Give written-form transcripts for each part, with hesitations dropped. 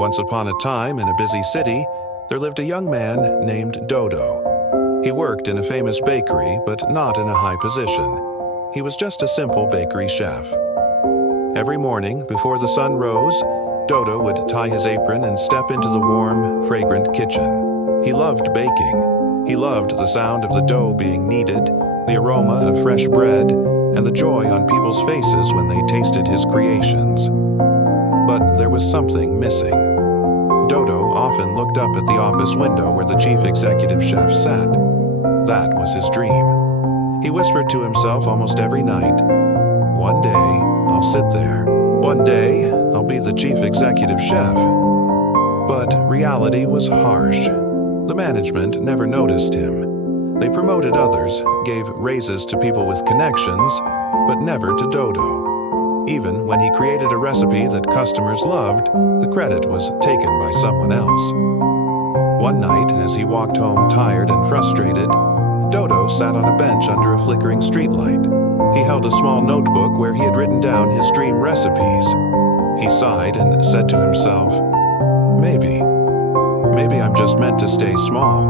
Once upon a time, in a busy city, there lived a young man named Dodo. He worked in a famous bakery, but not in a high position. He was just a simple bakery chef. Every morning, before the sun rose, Dodo would tie his apron and step into the warm, fragrant kitchen. He loved baking. He loved the sound of the dough being kneaded, the aroma of fresh bread, and the joy on people's faces when they tasted his creations. But there was something missing. Dodo often looked up at the office window where the chief executive chef sat. That was his dream. He whispered to himself almost every night, "One day, I'll sit there. One day, I'll be the chief executive chef." But reality was harsh. The management never noticed him. They promoted others, gave raises to people with connections, but never to Dodo. Even when he created a recipe that customers loved, the credit was taken by someone else. One night, as he walked home tired and frustrated, Dodo sat on a bench under a flickering streetlight. He held a small notebook where he had written down his dream recipes. He sighed and said to himself, Maybe I'm just meant to stay small.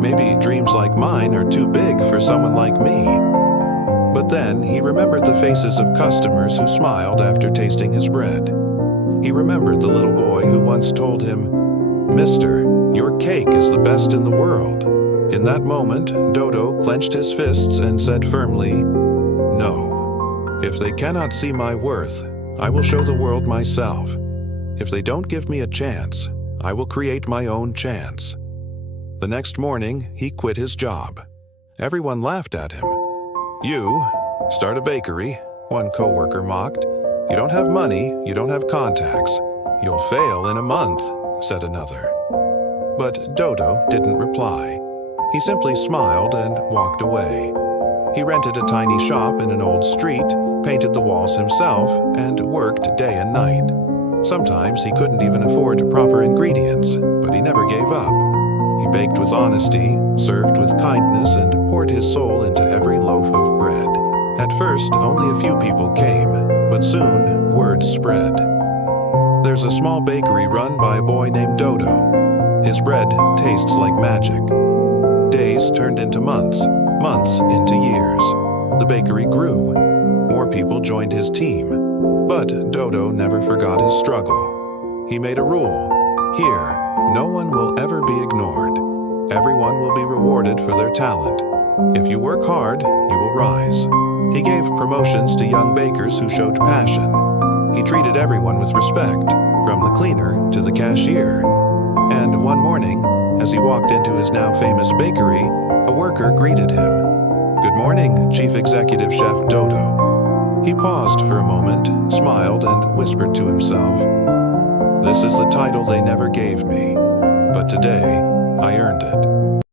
Maybe dreams like mine are too big for someone like me." But then he remembered the faces of customers who smiled after tasting his bread. He remembered the little boy who once told him, "Mister, your cake is the best in the world." In that moment, Dodo clenched his fists and said firmly, "No. If they cannot see my worth, I will show the world myself. If they don't give me a chance, I will create my own chance." The next morning, he quit his job. Everyone laughed at him. "You start a bakery," one coworker mocked. "You don't have money, you don't have contacts. You'll fail in a month," said another. But Dodo didn't reply. He simply smiled and walked away. He rented a tiny shop in an old street, painted the walls himself, and worked day and night. Sometimes he couldn't even afford proper ingredients, but he never gave up. He baked with honesty, served with kindness, and poured his soul into every loaf of bread. At first, only a few people came, but soon word spread. There's a small bakery run by a boy named Dodo. His bread tastes like magic. Days turned into months, months into years. The bakery grew. More people joined his team. But Dodo never forgot his struggle. He made a rule. Here, no one will ever be ignored. Everyone will be rewarded for their talent. If you work hard, you will rise. He gave promotions to young bakers who showed passion. He treated everyone with respect, from the cleaner to the cashier. And one morning, as he walked into his now famous bakery, a worker greeted him. "Good morning, Chief Executive Chef Dodo." He paused for a moment, smiled, and whispered to himself, "This is the title they never gave me, but today I earned it."